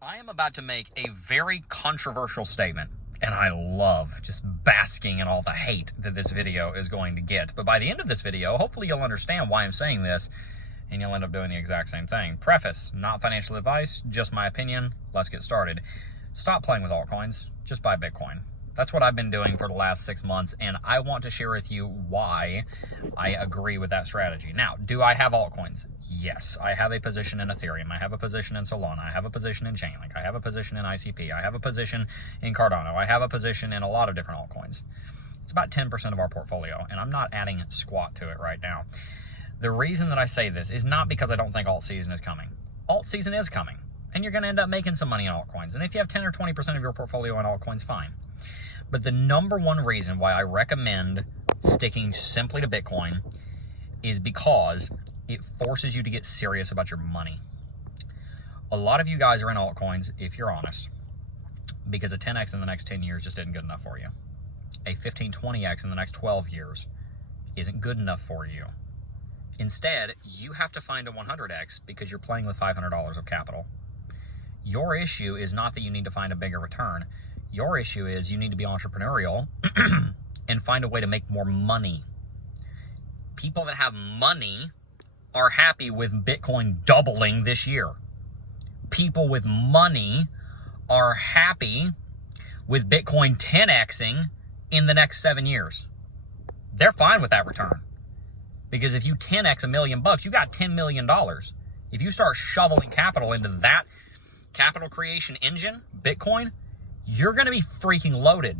I am about to make a very controversial statement, and I love just basking in all the hate that this video is going to get. But by the end of this video, hopefully you'll understand why I'm saying this, and you'll end up doing the exact same thing. Preface, not financial advice, just my opinion. Let's get started. Stop playing with altcoins, just buy Bitcoin. That's what I've been doing for the last 6 months, and I want to share with you why I agree with that strategy. Now, do I have altcoins? Yes. I have a position in Ethereum. I have a position in Solana. I have a position in Chainlink. I have a position in ICP. I have a position in Cardano. I have a position in a lot of different altcoins. It's about 10% of our portfolio, and I'm not adding squat to it right now. The reason that I say this is not because I don't think alt season is coming. Alt season is coming, and you're going to end up making some money in altcoins. And if you have 10 or 20% of your portfolio in altcoins, fine. But the number one reason why I recommend sticking simply to Bitcoin is because it forces you to get serious about your money. A lot of you guys are in altcoins, if you're honest, because a 10x in the next 10 years just isn't good enough for you. A 15, 20x in the next 12 years isn't good enough for you. Instead, you have to find a 100x because you're playing with $500 of capital. Your issue is not that you need to find a bigger return. Your issue is you need to be entrepreneurial and find a way to make more money. People that have money are happy with Bitcoin doubling this year. People with money are happy with Bitcoin 10xing in the next 7 years. They're fine with that return. Because if you 10x $1 million, you got $10 million. If you start shoveling capital into that capital creation engine, Bitcoin, you're going to be freaking loaded.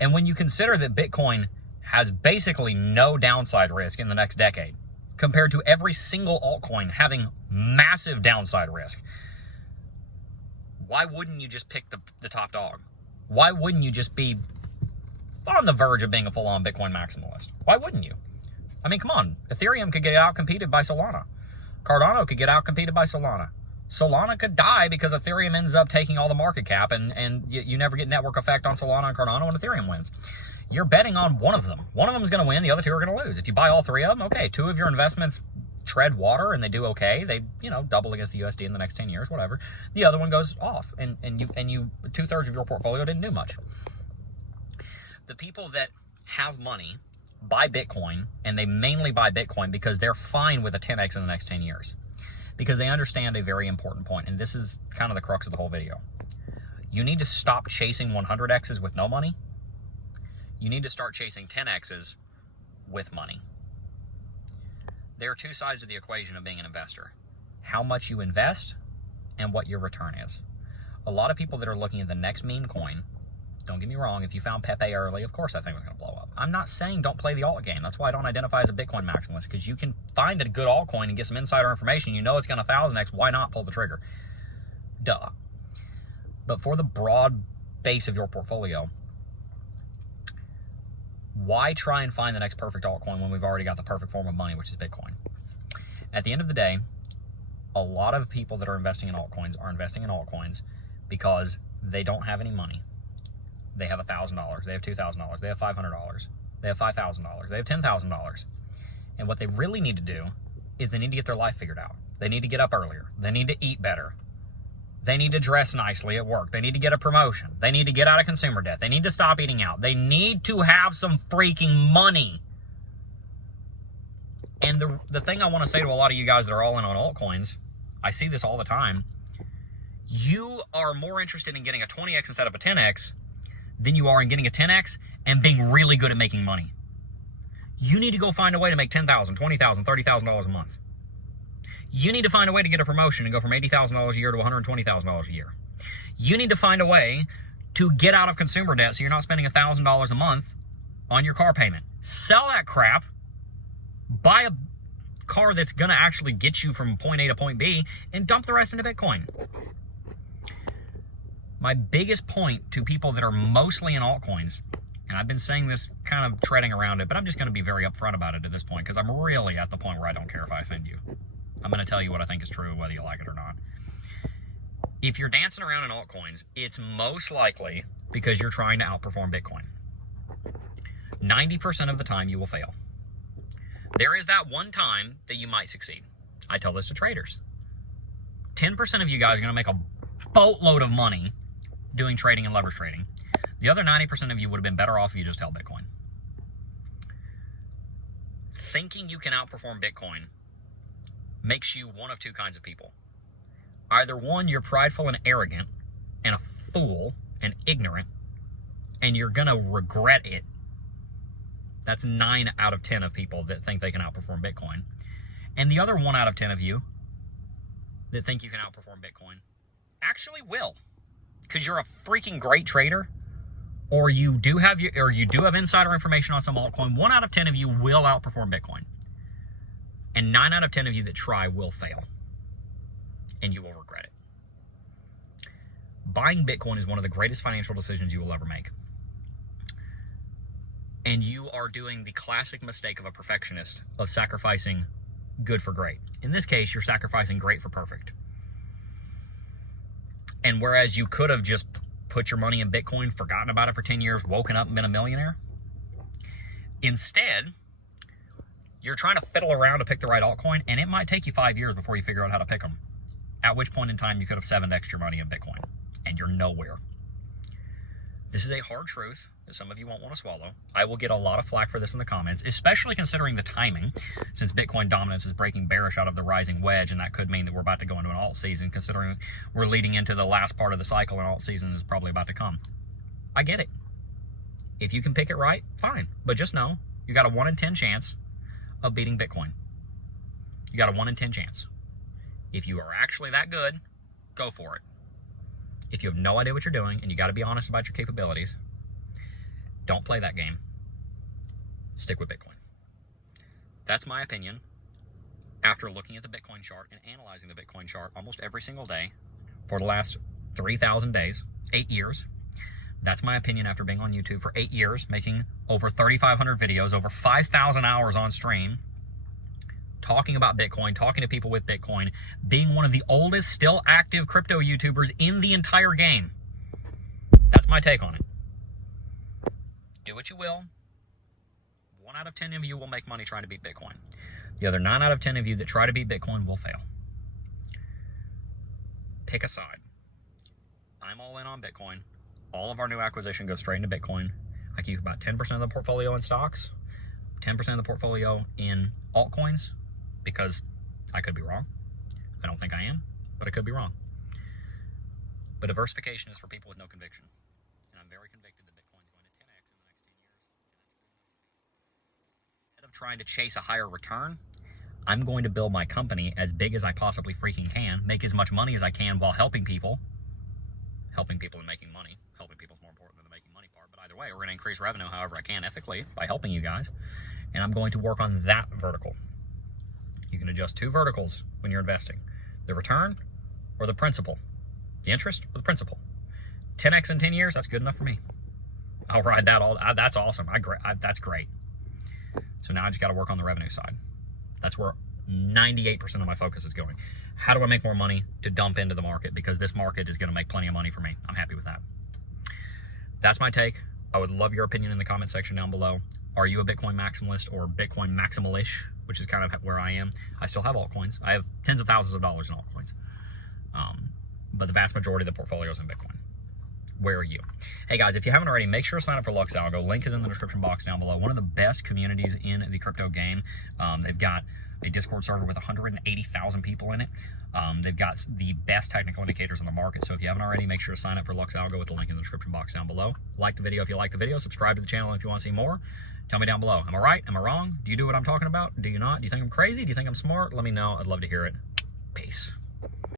And when you consider that Bitcoin has basically no downside risk in the next decade, compared to every single altcoin having massive downside risk, why wouldn't you just pick the top dog? Why wouldn't you just be on the verge of being a full-on Bitcoin maximalist? Why wouldn't you? I mean, come on. Ethereum could get out-competed by Solana. Cardano could get out-competed by Solana. Solana could die because Ethereum ends up taking all the market cap and you never get network effect on Solana and Cardano and Ethereum wins. You're betting on one of them. One of them is going to win, the other two are going to lose. If you buy all three of them, okay, two of your investments tread water and they do okay. They, double against the USD in the next 10 years, whatever. The other one goes off and you 2/3 of your portfolio didn't do much. The people that have money buy Bitcoin, and they mainly buy Bitcoin because they're fine with a 10x in the next 10 years. Because they understand a very important point, and this is kind of the crux of the whole video. You need to stop chasing 100x's with no money. You need to start chasing 10x's with money. There are two sides to the equation of being an investor. How much you invest and what your return is. A lot of people that are looking at the next meme coin, don't get me wrong, if you found Pepe early, of course that thing was going to blow up. I'm not saying don't play the alt game. That's why I don't identify as a Bitcoin maximalist, because you can find a good altcoin and get some insider information. You know it's going to 1000x. Why not pull the trigger? Duh. But for the broad base of your portfolio, why try and find the next perfect altcoin when we've already got the perfect form of money, which is Bitcoin? At the end of the day, a lot of people that are investing in altcoins are investing in altcoins because they don't have any money. They have $1,000, they have $2,000, they have $500, they have $5,000, they have $10,000. And what they really need to do is they need to get their life figured out. They need to get up earlier. They need to eat better. They need to dress nicely at work. They need to get a promotion. They need to get out of consumer debt. They need to stop eating out. They need to have some freaking money. And the thing I want to say to a lot of you guys that are all in on altcoins, I see this all the time. You are more interested in getting a 20x instead of a 10x than you are in getting a 10x and being really good at making money. You need to go find a way to make $10,000, $20,000, $30,000 a month. You need to find a way to get a promotion and go from $80,000 a year to $120,000 a year. You need to find a way to get out of consumer debt so you're not spending $1,000 a month on your car payment. Sell that crap, buy a car that's going to actually get you from point A to point B, and dump the rest into Bitcoin. My biggest point to people that are mostly in altcoins, and I've been saying this kind of treading around it, but I'm just going to be very upfront about it at this point because I'm really at the point where I don't care if I offend you. I'm going to tell you what I think is true, whether you like it or not. If you're dancing around in altcoins, it's most likely because you're trying to outperform Bitcoin. 90% of the time you will fail. There is that one time that you might succeed. I tell this to traders. 10% of you guys are going to make a boatload of money doing trading and leverage trading. The other 90% of you would have been better off if you just held Bitcoin. Thinking you can outperform Bitcoin makes you one of two kinds of people. Either one, you're prideful and arrogant and a fool and ignorant, and you're going to regret it. That's 9 out of 10 of people that think they can outperform Bitcoin. And the other 1 out of 10 of you that think you can outperform Bitcoin actually will, because you're a freaking great trader, or you do have insider information on some altcoin. 1 out of 10 of you will outperform Bitcoin, and 9 out of 10 of you that try will fail, and you will regret it. Buying Bitcoin is one of the greatest financial decisions you will ever make. And you are doing the classic mistake of a perfectionist of sacrificing good for great. In this case, you're sacrificing great for perfect. And whereas you could have just put your money in Bitcoin, forgotten about it for 10 years, woken up and been a millionaire, instead, you're trying to fiddle around to pick the right altcoin, and it might take you 5 years before you figure out how to pick them. At which point in time, you could have 7x'd your money in Bitcoin, and you're nowhere. This is a hard truth that some of you won't want to swallow. I will get a lot of flack for this in the comments, especially considering the timing, since Bitcoin dominance is breaking bearish out of the rising wedge, and that could mean that we're about to go into an alt season, considering we're leading into the last part of the cycle and alt season is probably about to come. I get it. If you can pick it right, fine. But just know, you got a 1 in 10 chance of beating Bitcoin. You got a 1 in 10 chance. If you are actually that good, go for it. If you have no idea what you're doing and you got to be honest about your capabilities, don't play that game. Stick with Bitcoin. That's my opinion after looking at the Bitcoin chart and analyzing the Bitcoin chart almost every single day for the last 3,000 days, 8 years. That's my opinion after being on YouTube for 8 years, making over 3,500 videos, over 5,000 hours on stream, talking about Bitcoin, talking to people with Bitcoin, being one of the oldest still active crypto YouTubers in the entire game. That's my take on it. Do what you will. 1 out of 10 of you will make money trying to beat Bitcoin. The other 9 out of 10 of you that try to beat Bitcoin will fail. Pick a side. I'm all in on Bitcoin. All of our new acquisition goes straight into Bitcoin. I keep about 10% of the portfolio in stocks, 10% of the portfolio in altcoins, because I could be wrong. I don't think I am, but I could be wrong. But diversification is for people with no conviction. And I'm very convicted that Bitcoin is going to 10x in the next 10 years. Instead of trying to chase a higher return, I'm going to build my company as big as I possibly freaking can, make as much money as I can while helping people. Helping people and making money. Helping people is more important than the making money part. But either way, we're going to increase revenue however I can ethically by helping you guys. And I'm going to work on that vertical. You can adjust 2 verticals when you're investing. The return or the principal. The interest or the principal. 10x in 10 years, that's good enough for me. I'll ride that all. That's awesome. That's great. So now I just got to work on the revenue side. That's where 98% of my focus is going. How do I make more money to dump into the market? Because this market is going to make plenty of money for me. I'm happy with that. That's my take. I would love your opinion in the comment section down below. Are you a Bitcoin maximalist or Bitcoin maximalish, which is kind of where I am? I still have altcoins. I have tens of thousands of dollars in altcoins. But the vast majority of the portfolio is in Bitcoin. Where are you? Hey guys, if you haven't already, make sure to sign up for Lux Algo. Link is in the description box down below. One of the best communities in the crypto game. They've got a Discord server with 180,000 people in it. They've got the best technical indicators on the market. So if you haven't already, make sure to sign up for Lux Algo with the link in the description box down below. Like the video if you like the video. Subscribe to the channel if you want to see more. Tell me down below. Am I right? Am I wrong? Do you do what I'm talking about? Do you not? Do you think I'm crazy? Do you think I'm smart? Let me know. I'd love to hear it. Peace.